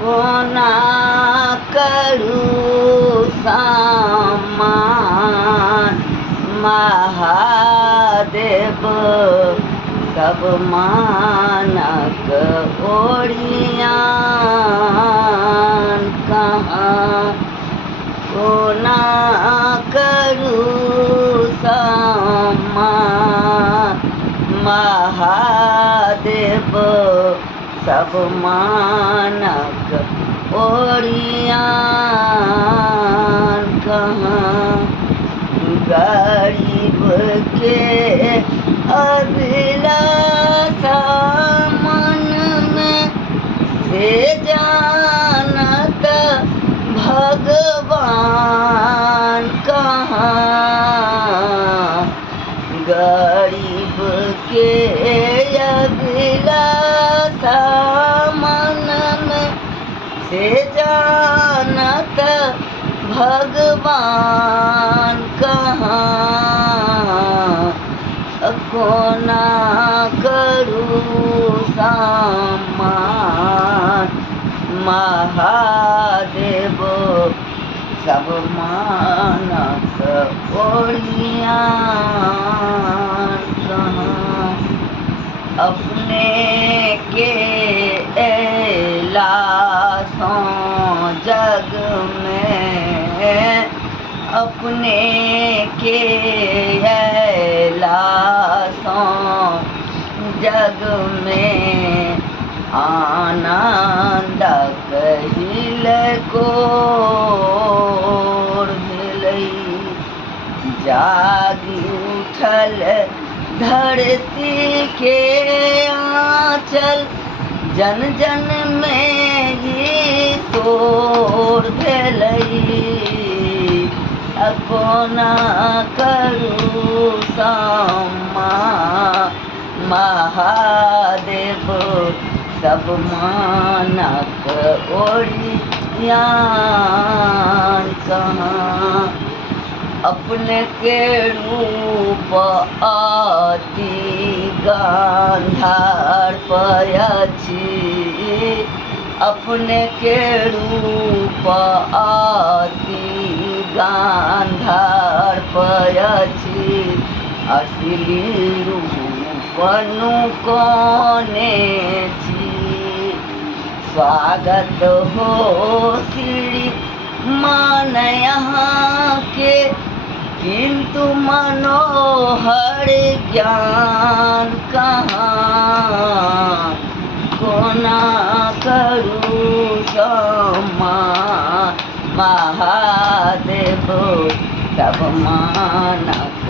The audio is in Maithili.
कोना करू सम्मान महादेव सब मानक ओरियान कहाँ कोना करू सम्मान महादेव सब मानक ओरियान कहाँ गरीब के अभिलाषा मन में से जानत भगवान कहाँ गरीब के अभिलाषा मन में से जानत भगवान कहाँ कोना करू सम्मान महादेव सब मानक ओरियान कहाँ अपने के लाशों जग में अपने के लाशों जग में आनंद कहिल को जागी उठल धरती के आंचल जन जन में ये शोर भेलई कोना करू सम्मान महादेव सब मानक ओरियान कहाँ अपने के रूप अति गांधार पयछि अपने के रूप अति गांधार पयछि असली रूपनु कोने छी स्वागत हो श्री मान यहाँ के किंतु मनोहर ज्ञान कहाँ कोना करू सम्मान महादेव सब मानक